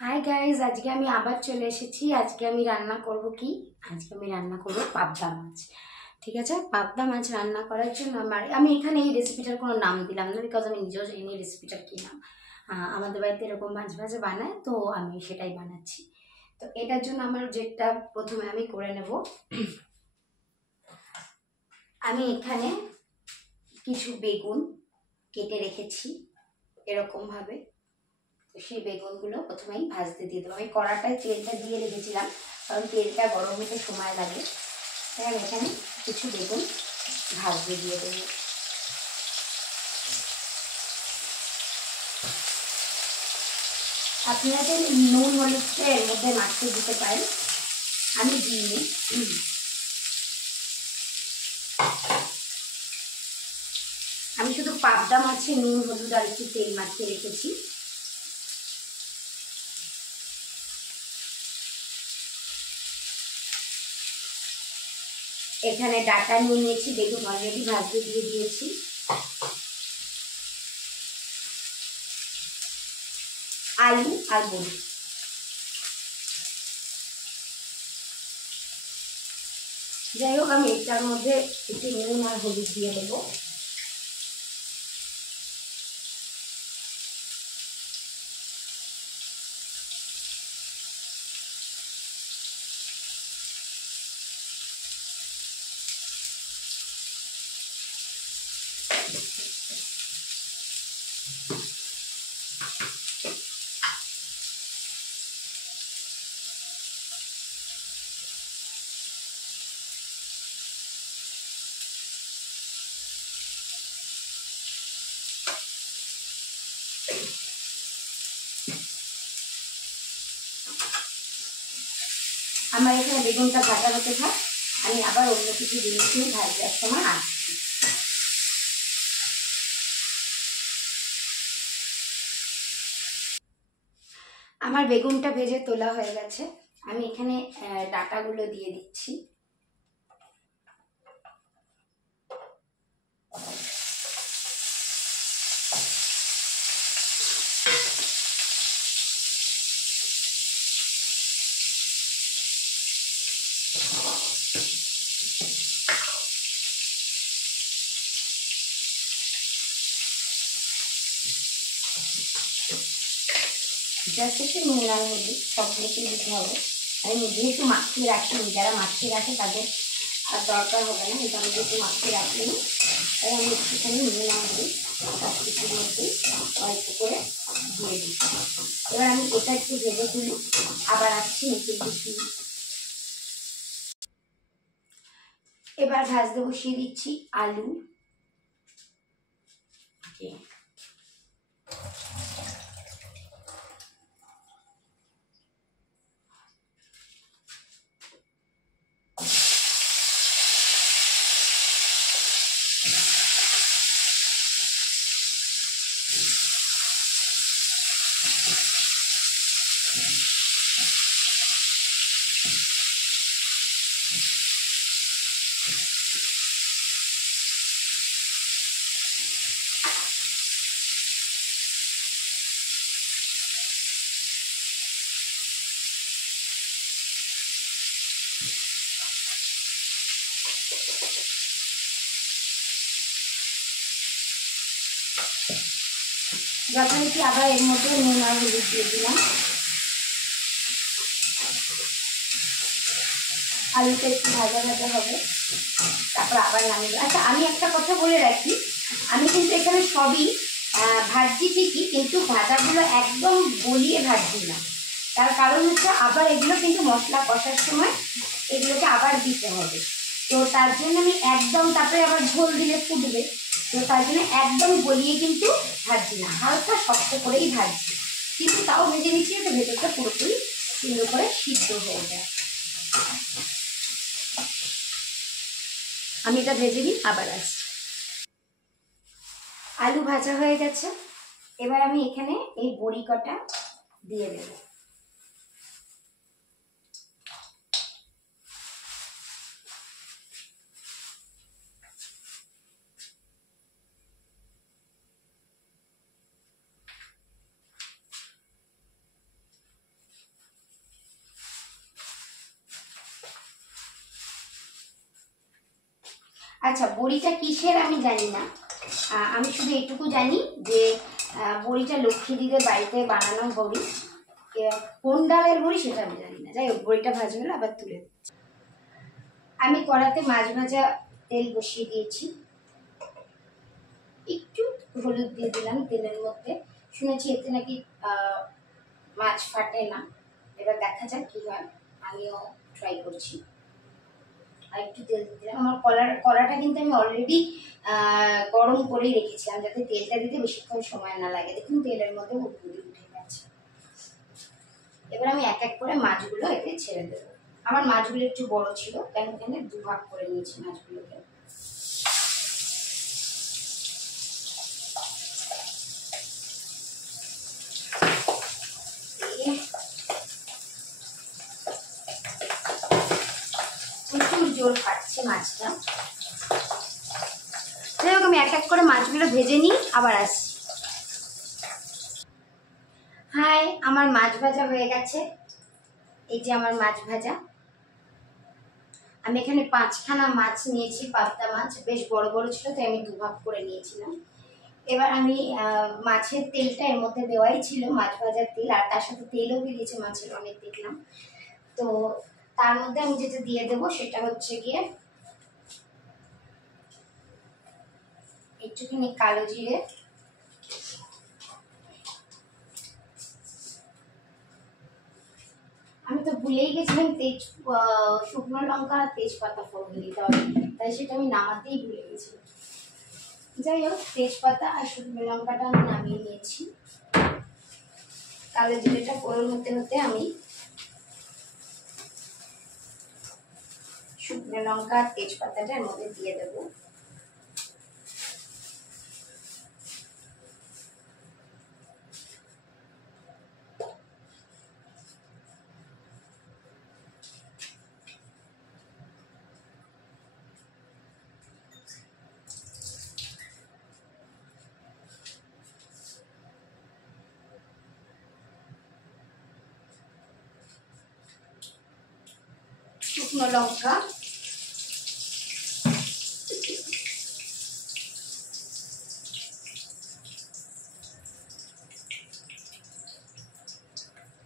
Hi guys, আজকে আমি আবার চলে এসেছি। আজকে আমি রান্না করব কি, আজকে আমি রান্না করব পাবদা মাছ। ঠিক আছে, পাবদা মাছ রান্না করার জন্য আমি এখানে এই রেসিপিটার কোনো নাম দিলাম না, বিকজ আমি নিজেও জানি না রেসিপিটার কী নাম। আমাদের বাড়িতে এরকম মাছ ভাজা বানায়, তো আমি সেটাই বানাচ্ছি। তো এটার জন্য আমার যেটা প্রথমে আমি করে নেব, আমি এখানে কিছু বেগুন কেটে রেখেছি এরকমভাবে। তো সেই বেগুনগুলো প্রথমেই ভাজতে দিয়ে দেবো। আমি কড়াটায় তেলটা দিয়ে রেখেছিলাম, কারণ তেলটা গরম হতে সময় লাগে। তাই আমি এখানে কিছু বেগুন ভাজতে দিয়ে দেবো। আপনাদের নুন হলুদটা এর মধ্যে মাখতে দিতে পারেন, আমি দিইনি। আমি শুধু পাবদা মাছে নুন হলুদ আর একটু তেল মাখিয়ে রেখেছি। এখানে ডাটা নিয়ে নিয়েছি, বেগুন অলরেডি ভাজতে দিয়ে দিয়েছি। আলু আর বড়ি, যাই হোক আমি এটার মধ্যে একটু নুন আর হলুদ দিয়ে দেবো। আমার এখানে বেগুনটা ভাজা হতে থাক, আমি আবার অন্য কিছু জিনিস নিয়ে ভাজার সময় আসছি। আমার বেগুনটা ভেজে তোলা হয়ে গেছে, আমি এখানে ডাটাগুলো দিয়ে দিচ্ছি। জাস্ট একটু নুন আর হলুদ সবগুলোকে দিতে হবে। আমি যেহেতু মাখিয়ে রাখিনি, যারা মাখিয়ে রাখে তাদের আর দরকার হবে না, কিন্তু আমি যেহেতু মাখিয়ে রাখিনি তাই আমি একটুখানি নুন আর হলুদ সব কিছুর মধ্যেই অল্প করে দিয়ে দিচ্ছি। এবার আমি এটা একটু ভেজে তুলি, আবার আসছি নিচে দিচ্ছি। এবার ভাজতে বসিয়ে দিচ্ছি আলু। যথারীতি আবার এর মধ্যে নুন আর হলুদ দিয়ে দিলাম। আলুটা একটু ভাজা ভাজা হবে, তারপর আবার নামিয়ে। আচ্ছা, আমি একটা কথা বলে রাখি, আমি কিন্তু এখানে সবই ভাজছি ঠিকই, কিন্তু ভাজাগুলো একদম গলিয়ে ভাজছি না। তার কারণ হচ্ছে আবার এগুলো কিন্তু মশলা কষার সময় এগুলোকে আবার দিতে হবে। তো তার জন্য আমি একদম, তারপরে আবার ঝোল দিলে ফুটবে, তো তার জন্য একদম গলিয়ে কিন্তু ভাজছি না, হালকা শক্ত করেই ভাজছি। কিন্তু তাও ভেজে নিচ্ছি যাতে ভেতরটা পুরোপুরি সুন্দর করে সিদ্ধ হয়ে যায়। আমি এটা ভেজে নিই, আবার আসছি। আলু ভাজা হয়ে গেছে, এবার আমি এখানে এই বড়ি কটা দিয়ে দেব। আচ্ছা, বড়িটা কিসের আমি জানি না, আমি শুধু এইটুকু জানি যে বড়িটা লক্ষ্মী দিদের বাড়িতে বানানো বড়ি। কোন ডালের বড়ি সেটা আমি জানি না। যাই হোক, বড়িটা ভাজা হলে আবার তুলে দিচ্ছি। আমি কড়াতে মাছ ভাজা তেল বসিয়ে দিয়েছি, একটু হলুদ দিয়ে দিলাম তেলের মধ্যে। শুনেছি এতে নাকি মাছ ফাটে না, এবার দেখা যাক কি হয়, আমিও ট্রাই করছি। আর একটু তেল দিয়ে দিলাম। আমার কড়াটা কিন্তু আমি অলরেডি গরম করেই রেখেছিলাম, যাতে তেলটা দিতে বেশিক্ষণ সময় না লাগে। দেখুন তেলের মধ্যে বুদবুদি উঠে গেছে। এবার আমি এক এক করে মাছগুলো এতে ছেড়ে দেবো। আমার মাছগুলো একটু বড় ছিল, কেন এখানে দুভাগ করে নিয়েছি মাছগুলোকে। প্রচুর জোর ফাটছে মাছটা। যাই হোক, আমি এক এক করে মাছগুলো ভেজে নিই, আবার আসছি। হাই, আমার মাছ ভাজা হয়ে গেছে। এই যে আমার মাছ ভাজা। আমি এখানে 5খানা মাছ নিয়েছি, পাবদা মাছ, বেশ বড় বড় ছিল, তাই আমি দুভাগ করে নিয়েছিলাম। এবার আমি মাছের তেলটা এর মধ্যে দেওয়াই ছিল, মাছ ভাজার তেল, আর তার সাথে তেলও বেরিয়েছে মাছের অনেক, দেখলাম। তো তার মধ্যে আমি যেটা দিয়ে দেবো সেটা হচ্ছে গিয়ে একটুখানি কালো জিরে, আমি তো ভুলেই গেছিলাম শুকনো লঙ্কা আর তেজপাতা ফোড়ন দিতে হবে, তাই সেটা আমি নামাতেই ভুলে গেছিলাম। যাই হোক, তেজপাতা আর শুকনো লঙ্কাটা আমি নামিয়ে নিয়েছি। কালো জিরেটা ফোড়ন হতে হতে আমি শুকনো লঙ্কা আর তেজপাতাটা এর মধ্যে দিয়ে দেবো। শুকনো লঙ্কা,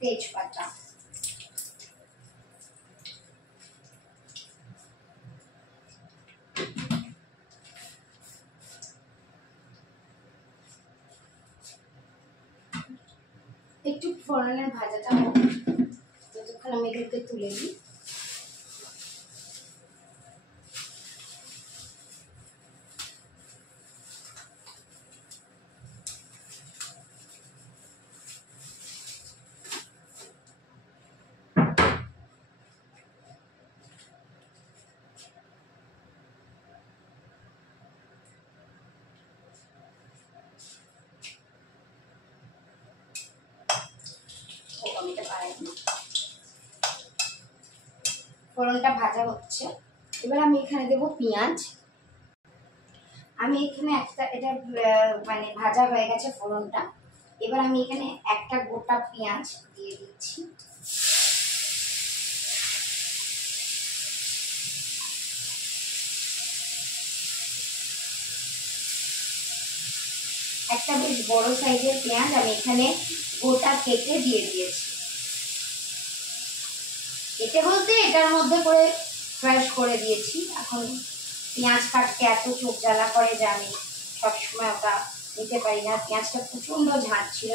তেজপাতা, একটু ফোড়নের ভাজাটা হোক, ততক্ষণ আমি এগুলোকে তুলে দিই। ফোড়নটা ভাজা হচ্ছে, এবার আমি এখানে দেবো পেঁয়াজ। আমি এখানে এটা মানে ভাজা হয়ে গেছে ফোড়নটা। এবার আমি এখানে একটা গোটা পেঁয়াজ দিয়ে দিচ্ছি। একটা বেশ বড় সাইজের পেঁয়াজ আমি এখানে গোটা কেটে দিয়ে দিয়েছি। কেটে বলতে এটার মধ্যে করে ক্রাশ করে দিয়েছি। এখন পেঁয়াজ কাটতে এত চোখ জ্বালা করে যে আমি সবসময় ওটা নিতে পারি না। পেঁয়াজটা প্রচণ্ড ঝাঁঝ ছিল,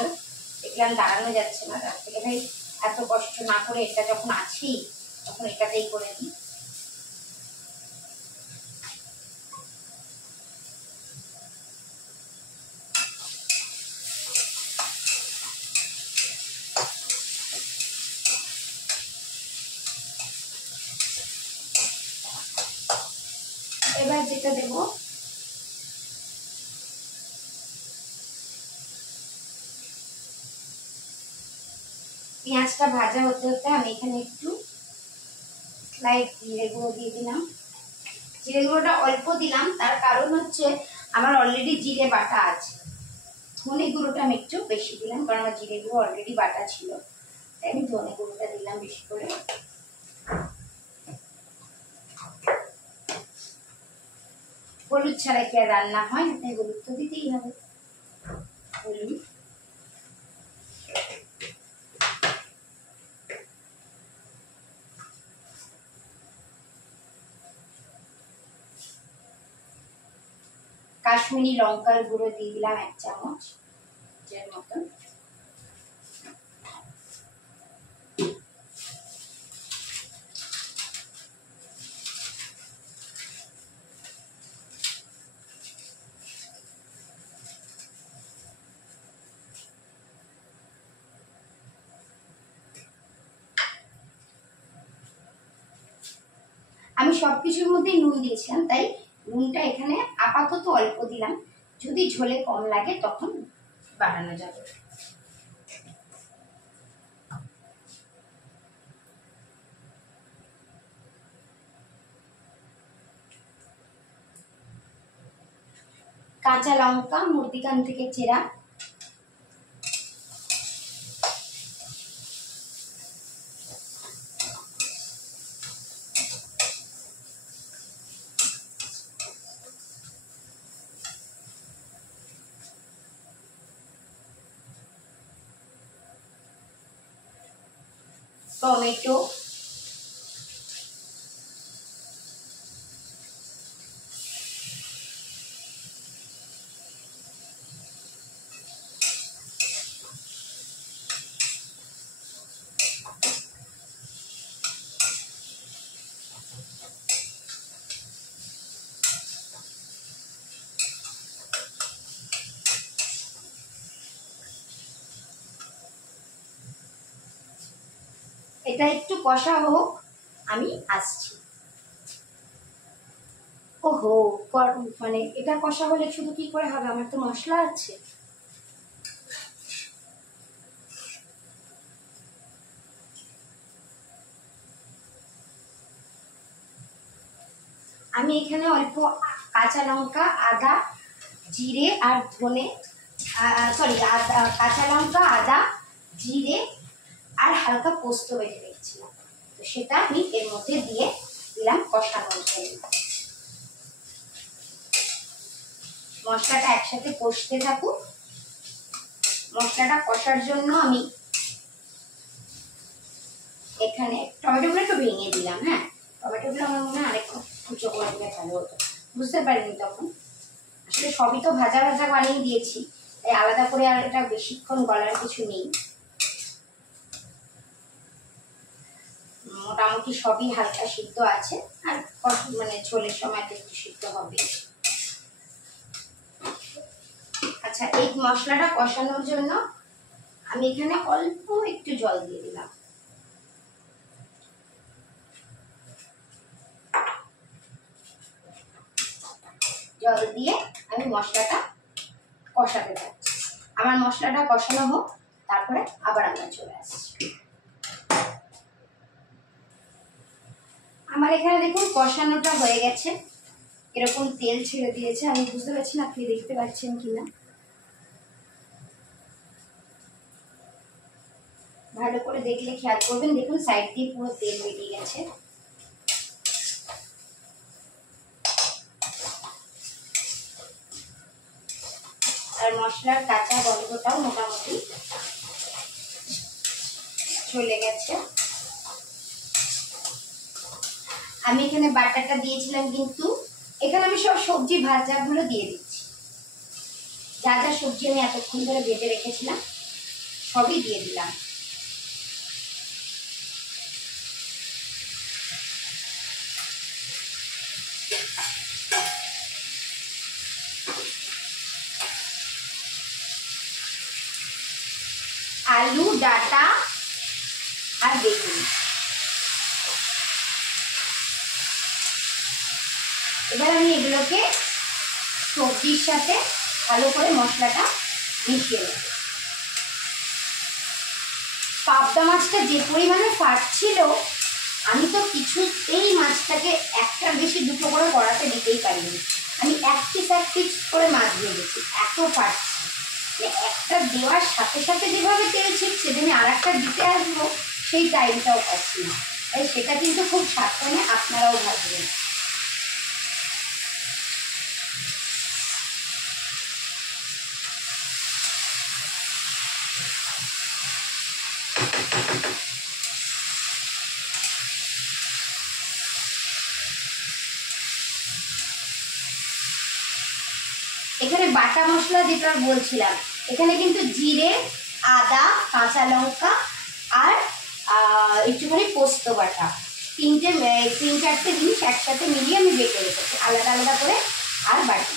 দেখলাম দাঁড়ানো যাচ্ছে না, তার থেকে ভাই এত কষ্ট না করে এটা যখন আছেই তখন এটাতেই করে দিই। এবার যেটা দেব, পেঁয়াজটা ভাজা হতে হতে আমি এখানে একটু লাইট জিরে গুঁড়ো দিয়ে দিলাম। জিরে গুঁড়োটা অল্প দিলাম, তার কারণ হচ্ছে আমার অলরেডি জিরে বাটা আছে। ধনে গুঁড়োটা আমি একটু বেশি দিলাম, কারণ আমার জিরে গুঁড়ো অলরেডি বাটা ছিল, তাই আমি ধনে গুঁড়োটা দিলাম বেশি করে। হলুদ ছাড়া কি আর রান্না হয় না, তাই হলুদ তো দিতেই হবে। হলুদ, কাশ্মীরি লঙ্কার গুঁড়ো দিয়ে দিলাম 1 চামচ এর মতন। আমি সবকিছুর মধ্যেই নুন দিয়েছিলাম, তাই নুনটা এখানে আপাতত অল্প দিলাম, যদি ঝোলে কম লাগে তখন বাড়ানো যাবে। কাঁচা লঙ্কা মধ্যিখান থেকে চেরা, টমেটো, এটা একটু কষা হোক, আমি আসছি। ওহো, মানে এটা কষা হলে শুধু কি করে হবে, আমার তো মশলা আছে। আমি এখানে অল্প কাঁচা লঙ্কা, আদা, জিরে আর ধনে, সরি, কাঁচা লঙ্কা, আদা, জিরে আর হালকা পোস্ত বেটে রেখেছিলাম, তো সেটা আমি এর মধ্যে দিয়ে দিলাম কষানোর জন্য। মশলাটা একসাথে কষতে থাকুক। মশলাটা কষার জন্য আমি এখানে টমেটোগুলো একটু ভেঙে দিলাম। হ্যাঁ, টমেটোগুলো আমার মনে হয় আরেকটু কুচো করে দিলে ভালো হতো, বুঝতে পারিনি তখন। আসলে সবই তো ভাজা ভাজা বানিয়ে দিয়েছি, তাই আলাদা করে আর এটা বেশিক্ষণ গলার কিছু নেই। মোটামুটি সবই হালকা সিদ্ধ আছে, আর মানে ঝোলের সময় একটু সিদ্ধ হবে। আচ্ছা, এই মশলাটা কষানোর জন্য আমি এখানে অল্প একটু জল দিয়ে দিলাম। জল দিয়ে আমি মশলাটা কষাতে থাকছি। আমার মশলাটা কষানো হোক, তারপরে আবার আমরা চলে আসছি। আমার এখানে দেখুন কষানোটা হয়ে গেছে, এরকম তেল ছেড়ে দিয়েছে। আমি বুঝতে পারছি না আপনি দেখতে পাচ্ছেন কিনা, ভালো করে দেখলে খেয়াল করবেন। দেখুন সাইড দিয়ে পুরো তেল বেরিয়ে গেছে। আর মশলার কাঁচা গন্ধটাও মোটামুটি চলে গেছে। আমি এখানে বাটারটা দিয়েছিলাম, কিন্তু এখানে আমি সব সবজি ভাজাগুলো দিয়ে দিচ্ছি। যা যা সবজি আমি এতক্ষণ ধরে বেটে রেখেছিলাম সবই দিয়ে দিলাম। আলু, ডাঁটা আর বেগুন, এবার আমি এগুলোকে সবজির সাথে ভালো করে মশলাটা মিশিয়ে নেব। পাবদা মাছটা যে পরিমাণে ফাটছিল, আমি তো কিছুতেই মাছটাকে একটার বেশি দুটো করে কড়াতে দিতেই পারিনি। আমি এক পিস করে মাছ দিয়ে দিচ্ছি, এত ফাটছে। একটা দেওয়ার সাথে সাথে যেভাবে তেল ছিটছে, যেন আর একটা দিতে আসবো সেই টাইমটাও পাচ্ছি না। তাই সেটা কিন্তু খুব সাবধানে আপনারাও ভাজবেন। এখানে বাটা মশলা যেটা বলছিলাম, এখানে কিন্তু জিরে, আদা, কাঁচা লঙ্কা আর একটুখানি পোস্ত বাটা, তিন চারটে জিনিস একসাথে মিলিয়ে আমি বেটে রেখেছি আলাদা আলাদা করে আর বাটি।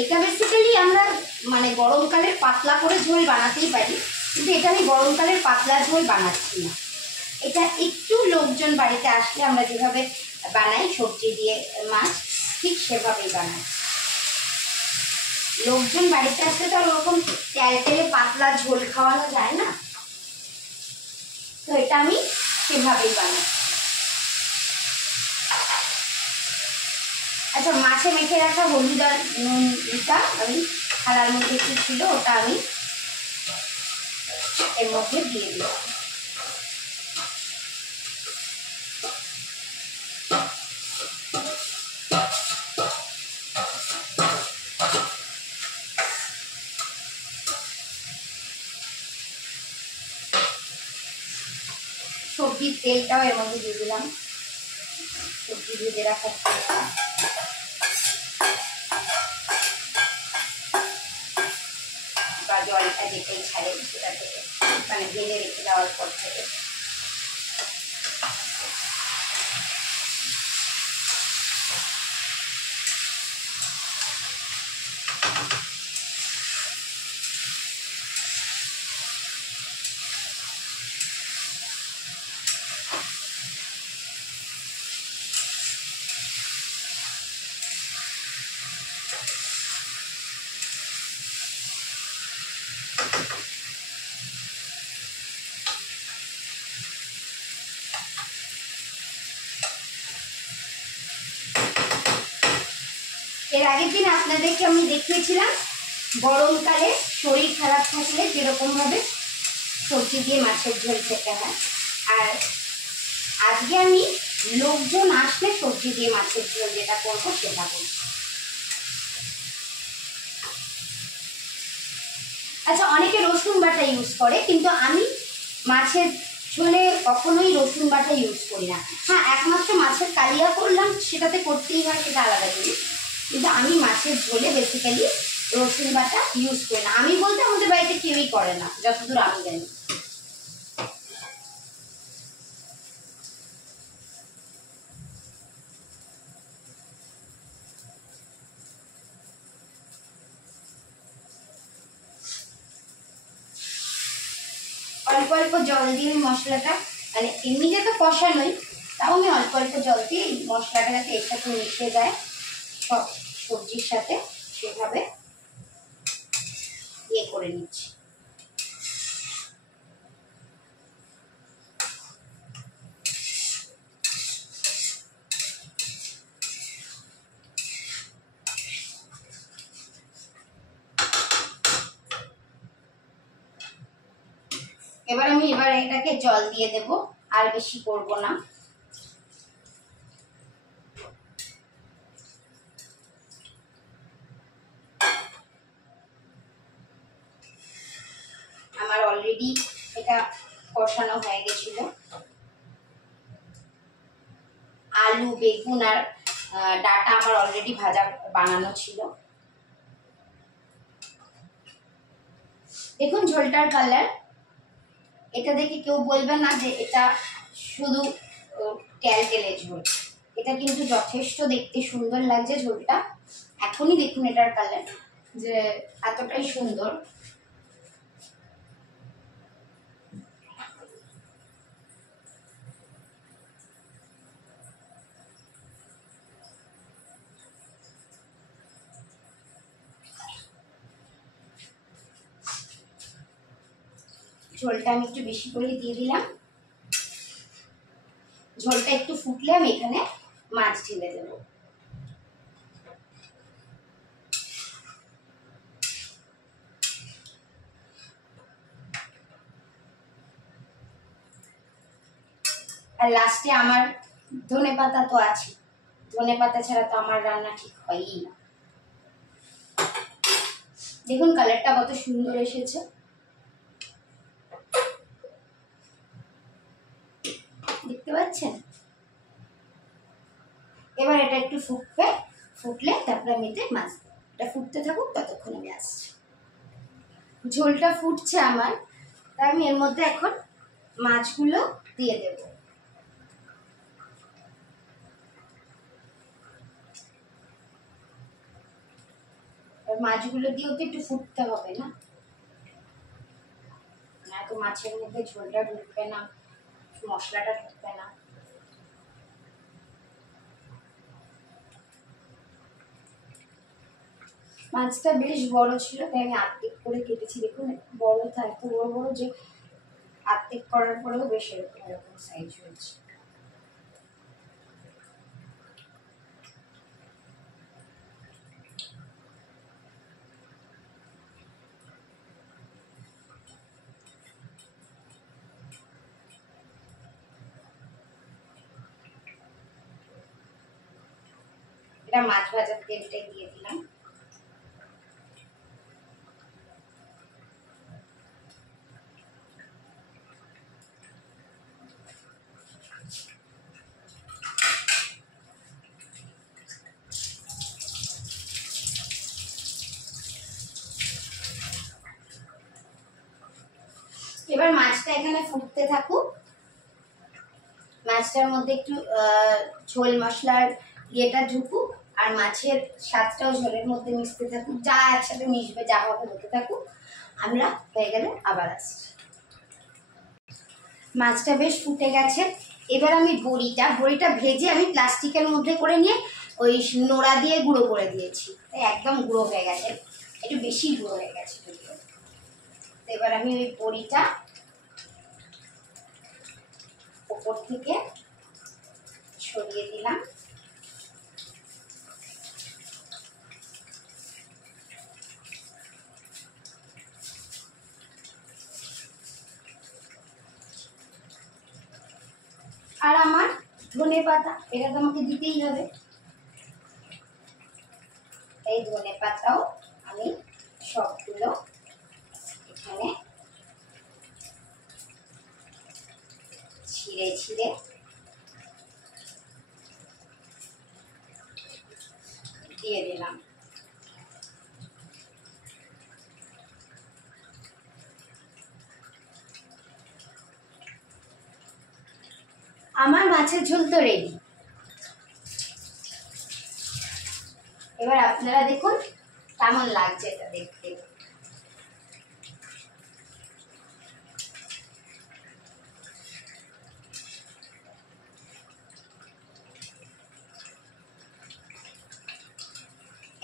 এটা বেসিক্যালি আমরা মানে গরমকালের পাতলা করে ঝোল বানাতেই পারি, কিন্তু এটা আমি গরমকালের পাতলা ঝোল বানাচ্ছি না। এটা একটু লোকজন বাড়িতে আসলে আমরা যেভাবে বানাই সবজি দিয়ে মাছ, ঠিক সেভাবেই বানাই। লোকজন বাড়িতে আসলে তো আর ওরকম তেলে পাতলা ঝোল খাওয়ানো যায় না, তো এটা আমি সেভাবেই বানাই। আচ্ছা, মাছে মেখে রাখা হলুদ আর নুনটা আমি থালার মধ্যে একটু ছিল, ওটা আমি এর মধ্যে দিয়ে দিই। সবজির তেলটাও এর মধ্যে দিয়ে দিলাম, সবজি ভেজে রাখার তেলটা। বা জলটা যেটাই ছাড়ে সেটা থেকে, মানে ভেজে রেখে দেওয়ার পর থেকে। এর আগের দিন আপনাদেরকে আমি দেখিয়েছিলাম গরমকালে শরীর খারাপ থাকলে যেরকমভাবে সবজি দিয়ে মাছের ঝোল খেতে হয়, আর আজকে আমি লোকজন আসলে সবজি দিয়ে মাছের ঝোল যেটা করবো সেটা করব। আচ্ছা, অনেকে রসুন বাটা ইউজ করে, কিন্তু আমি মাছের ঝোলে কখনোই রসুন বাটা ইউজ করি না। হ্যাঁ, একমাত্র মাছের কালিয়া করলাম, সেটাতে করতেই হয়, সেটা আলাদা জিনিস, কিন্তু আমি মাছের ঝোলে বেসিক্যালি রসুন বাটা ইউজ করি না। আমি বলতে আমাদের বাড়িতে কেউই করে না, যতদূর আমি জানি। অল্প অল্প জল দিয়ে মশলাটা, মানে এমনিতে তো কষানোই, তাও আমি অল্প অল্প জল দিয়ে মশলাটা যাতে এর সাথে মিশে যায় সব সবজির সাথে, সেভাবে ইয়ে করে নিচ্ছি। এবার এটাকে জল দিয়ে দেব, আর বেশি করব না। আমার অলরেডি এটা কষানো হয়ে গেছিল। আলু, বেগুন আর ডাটা আমার অলরেডি ভাজা বানানো ছিল। দেখুন ঝোলটার কালার, এটা দেখে কেউ বলবে না যে এটা শুধু তেলতেলে ঝোল, এটা কিন্তু যথেষ্ট দেখতে সুন্দর লাগছে ঝোলটা। এখনই দেখুন এটার কালার যে এতটাই সুন্দর। ঝোলটা আমি একটু বেশি করে দিয়ে দিলাম। ঝোলটা একটু ফুটলে আমি এখানে মাছ ঢেলে দেবো। আর লাস্টে আমার ধনেপাতা তো আছে, ধনেপাতা ছাড়া তো আমার রান্না ঠিক হয়ই না। দেখুন কালারটা কত সুন্দর এসেছে। দেখতে পাচ্ছেন? এবার এটা একটু ফুটলে তারপরে আমি এতে মাছ দেবো। এটা ফুটতে থাকুক, ততক্ষণ আমি আসছি। ঝোলটা ফুটছে আমার, তাই আমি এর মধ্যে এখন মাছগুলো দিয়ে দেব। মাছগুলো দিয়েও তো একটু ফুটতে হবে না, না তো মাছের মধ্যে ঝোলটা ঢুকবে না, মশলাটা ঢুকবে না। মাছটা বেশ বড় ছিল, তাই আমি আর্ধেক করে কেটেছি। দেখুন বড় থাকে, বড় বড় যে আর্ধেক করার পরেও বেশ এরকম সাইজ হয়েছে। এটা মাছ ভাজার তেলটাই দিয়ে দিলাম। এবার মাছটা এখানে ফুটতে থাকুক, মাছটার মধ্যে একটু ঝোল মশলার ইয়েটা ঢুকুক, আর মাছের স্বাদটাও ঝোলের মধ্যে মিশতে থাকুক, যা একসাথে মিশবে যা হবে হতে থাকুক। আমরা হয়ে গেলে আবার আসছি। মাছটা বেশ ফুটে গেছে। এবার আমি বড়িটা ভেজে আমি প্লাস্টিকের মধ্যে করে নিয়ে ওই নোড়া দিয়ে গুঁড়ো করে দিয়েছি, একদম গুঁড়ো হয়ে গেছে, একটু বেশি গুঁড়ো হয়ে গেছে। এবার আমি ওই বড়িটা উপর থেকে ছড়িয়ে দিলাম। আর আমার ধনেপাতা, এটা তো আমাকে দিতেই হবে, এই ধনেপাতাও আমি সবগুলো এখানে ছিঁড়ে ছিঁড়ে দিয়ে দিলাম। আমার মাছের ঝোল তো রেডি। এবার আপনারা দেখুন কেমন লাগছে এটা দেখতে।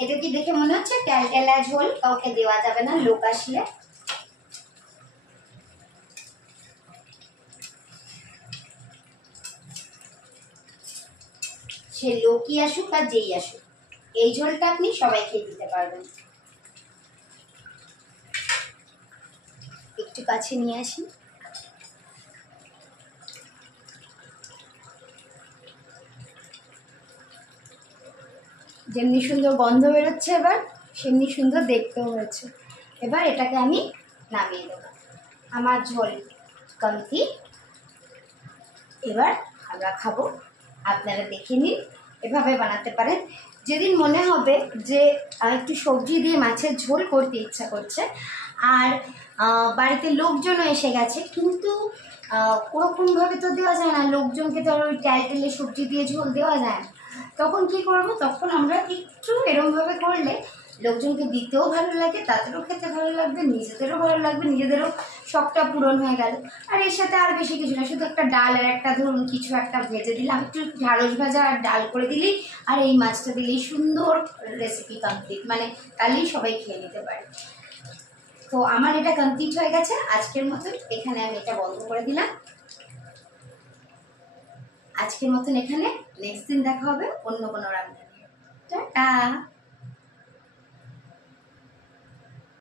এটা কি দেখে মনে হচ্ছে ট্যালটেলা ঝোল? কাউকে দেওয়া যাবে না লোক আসলে। সে লোকই আসুক আর যেই আসুক, এই ঝোলটা আপনি সবাইকে দিতে পারবেন। একটু কাছে নিয়ে আসি। যেমনি সুন্দর গন্ধ বেরোচ্ছে এবার, সেমনি সুন্দর দেখতেও হয়েছে। এবার এটাকে আমি নামিয়ে দেবো। আমার ঝোল কমপ্লিট। এবার আমরা খাবো। আপনারা দেখে নিন, এভাবে বানাতে পারেন। যেদিন মনে হবে যে একটু সবজি দিয়ে মাছের ঝোল করতে ইচ্ছা করছে, আর বাড়িতে লোকজনও এসে গেছে, কিন্তু ওরকমভাবে তো দেওয়া যায় না, লোকজনকে তো আর ওই ট্যালটেলে সবজি দিয়ে ঝোল দেওয়া যায় না। তখন কি করব? তখন আমরা একটু এরমভাবে করলে লোকজনকে দিতেও ভালো লাগে, তাদেরও খেতে ভালো লাগবে, নিজেদেরও ভালো লাগবে, নিজেদেরও শখটা পূরণ হয়ে গেল। আর এর সাথে আর বেশি কিছু না, শুধু একটা ডাল আর একটা ধরুন কিছু একটা ভেজে দিলাম, একটু ঢ্যাঁড়স ভাজা আর ডাল করে দিলেই, আর এই মাছটা দিলেই সুন্দর রেসিপি কমপ্লিট। মানে তাহলেই সবাই খেয়ে নিতে পারে। তো আমার এটা কমপ্লিট হয়ে গেছে। আজকের মতন এখানে আমি এটা বন্ধ করে দিলাম। আজকের মতন এখানে, নেক্সট দিন দেখা হবে অন্য কোনো রান্না নিয়ে। টাটা।